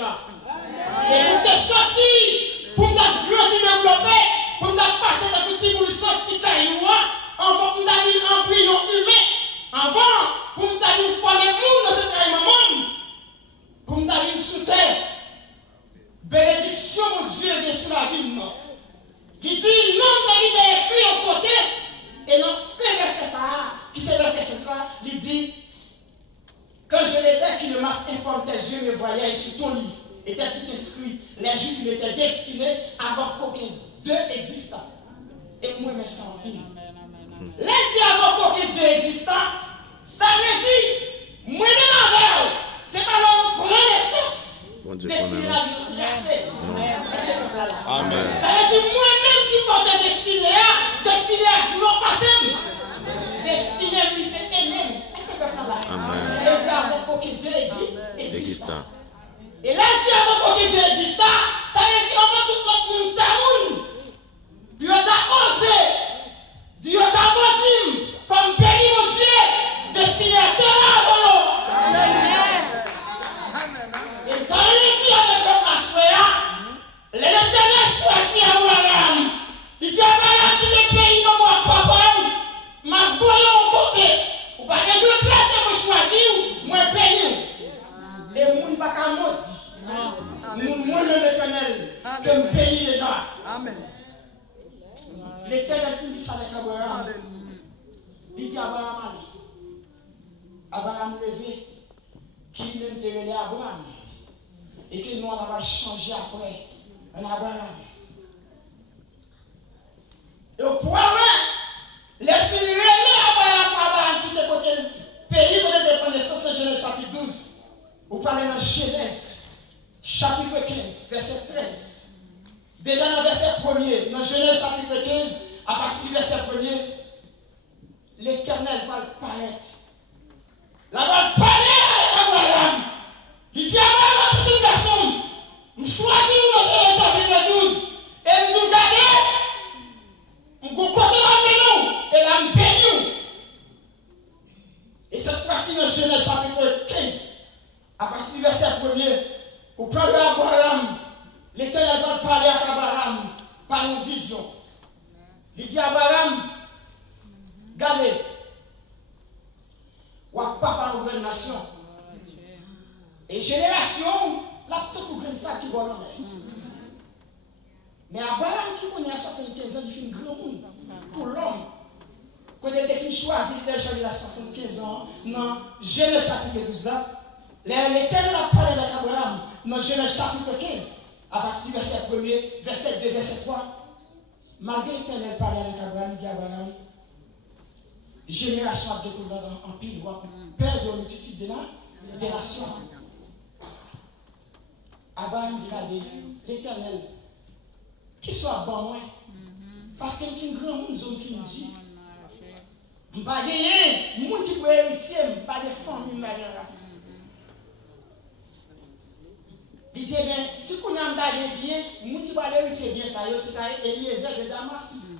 déjà. Et pour te sortir, pour te grandir, développer, pour te passer de petit pour le sortir caillou, avant pour te embryon humain, avant pour te former le monde dans ce caillou, pour te sous terre. Bénédiction, mon Dieu, vient sur la vie. Il dit, non, David a écrit au côté, et non, fait verset ça, qui c'est verset ça, il dit, quand je l'étais, qui le masque informe tes yeux, me voyait, et sur ton livre, était tout inscrit, les jours qui m'étaient destinés avant qu'aucun d'eux existant. Et moi, je me sens bien. Les dit avant qu'aucun d'eux existant, ça veut dire, moi, je c'est pas l'homme prend naissance. Destiné la vie tracée. Amen. Ça veut dire moi-même qui porte destiné à non passé. Destiné lui c'est elle-même. Est-ce que vous là? Amen. Et puis avant qu'aucun Dieu existe. Et là dit avant qu'aucun Dieu existe, ça veut dire avant tout notre monde tamoun. Dieu t'a osé. Dieu t'a menti comme béni mon Dieu destiné à te là. Amen. Et quand il dit avec le massoya, l'Éternel choisit Abraham. Il dit Abraham, tu es pays dans mon papa, ma volonté côté. Ou pas que je le place et je choisis, moi béni. Et moi, je ne pas qu'à maudit. Moi, l'Éternel, que me bénis les gens. Amen. L'Éternel finit ça avec Abraham. Il dit Abraham, allez. Abraham levé, qui l'intérêt à Abraham. Et que nous, on va changer après un Abraham. Et au point où les filles Abraham qui était côté pays de dépendance de Genèse chapitre 12, vous parlez dans Genèse chapitre 15, verset 13. Déjà dans le verset 1er, dans Genèse chapitre 15, à partir du verset 1er, l'Éternel va paraître. La va parler avec Abraham. Il dit Abraham, petit garçon, je choisis dans Genèse chapitre 12, et je vous garde, je vous côté la maison, et la me bénis. Et cette fois-ci, dans Genèse chapitre 15, à partir du verset 1er, vous parlez à Abraham, l'Éternel va parler à Abraham par une vision. Il dit à Abraham, regardez, ou à papa nouvelle nation. Et génération, là, tout le monde ça qui va dans l'air. Mais Abraham qui connaît à 75 ans, il fait un grand monde pour l'homme. Quand il a défini choisi, il a choisi à 75 ans, dans Genèse chapitre 12 là, l'Éternel a parlé avec Abraham dans Genèse chapitre 15, à partir du verset 1er, verset 2, verset 3. Malgré l'Éternel parlait avec Abraham, il dit à Abraham, génération a découvert en pile, père de multitude de nations. Abraham dit à l'Éternel, qui soit bon moi, parce qu'il fait un grand monde, zone fini. Je ne vais pas gagner, les gens qui peuvent hériter, je ne vais pas de famille, je ne vais pas de race. Il dit, bien, si vous avez bien, les gens qui peuvent hériter bien, ça c'est Eliezer de Damas.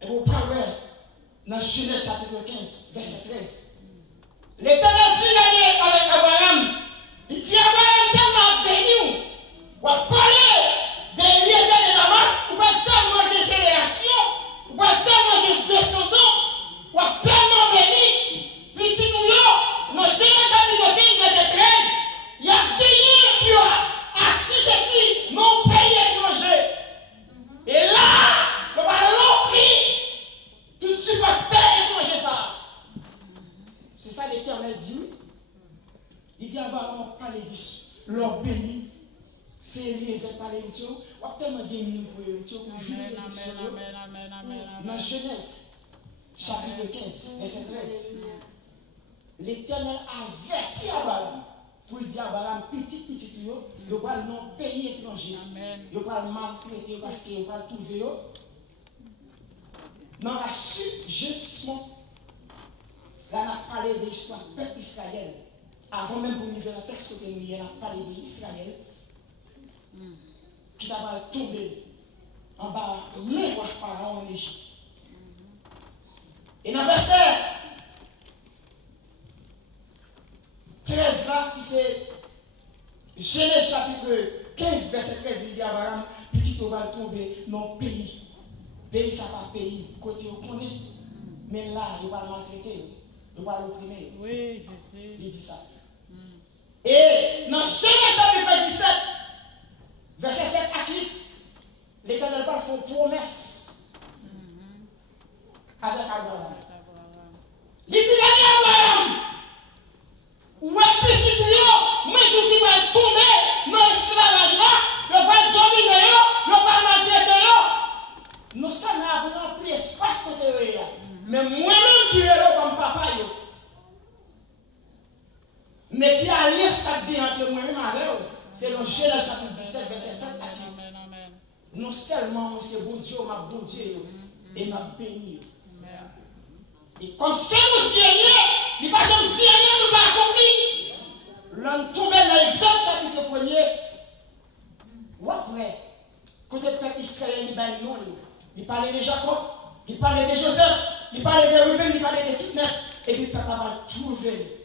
Et vous parlez dans Genèse chapitre 15, verset 13. L'Éternel dit avec Abraham, il dit Abraham tellement béni, ou à parler d'Eliezer de Damas, ou à tellement de génération, ou à tellement de descendants, ou à tellement béni, puis tu nous dans Genèse chapitre 15, verset 13, il y a gagné puis assujetti non pays étranger. Et là, on va l'emplir toute surface terre étranger ça. C'est ça l'Éternel dit. Il dit Abraham, parler de l'or béni. C'est Eliezer parler de Dieu. On va tellement gagner pour Dieu pour jouer bénédiction. Dans Genèse, chapitre 15, verset 13. L'Éternel avertit Abraham pour dire à Abraham, petit, il va non pays étranger. Il va maltraiter parce qu'il va trouver. Dans la subjettissement, là, on a parlé de l'histoire du peuple Israël. Avant même pour nous faire le texte que nous avons parlé d'Israël, qui va tomber en bas, le roi Pharaon en Égypte. Et dans le verset c'est Genèse chapitre 15, verset 13, il dit à Abraham, petit on va tomber dans le pays. Pays, ça va pays, côté on connaît. Mais là, il va le maltraiter, il va l'opprimer. Oui, je sais. Il dit ça. Et dans Genèse chapitre 17, verset 7 à 8, l'Éternel va faire une promesse avec Abraham. Il dit à Abraham, où est petit tuyau, moi tout qui va tomber dans l'esclavage là, il va dominer, il va maltraiter. Nous sommes là pour remplir l'espace de eux. Mais moi-même qui est là comme papa, mais qui a lié entre moi-même avec eux, c'est dans Genèse chapitre 17, verset 7 à 8. Non seulement c'est bon Dieu, ma bon Dieu, et m'a béni. Et comme c'est mon Dieu, il n'y a pas de Dieu, il n'y a pas accompli. L'homme tombé dans l'exemple chapitre 1er. Ou après, quand le peuple Israël, il parlait de Jacob, il parlait de Joseph, il parlait de Ruben, il parlait de tout le monde. Et puis le peuple va trouver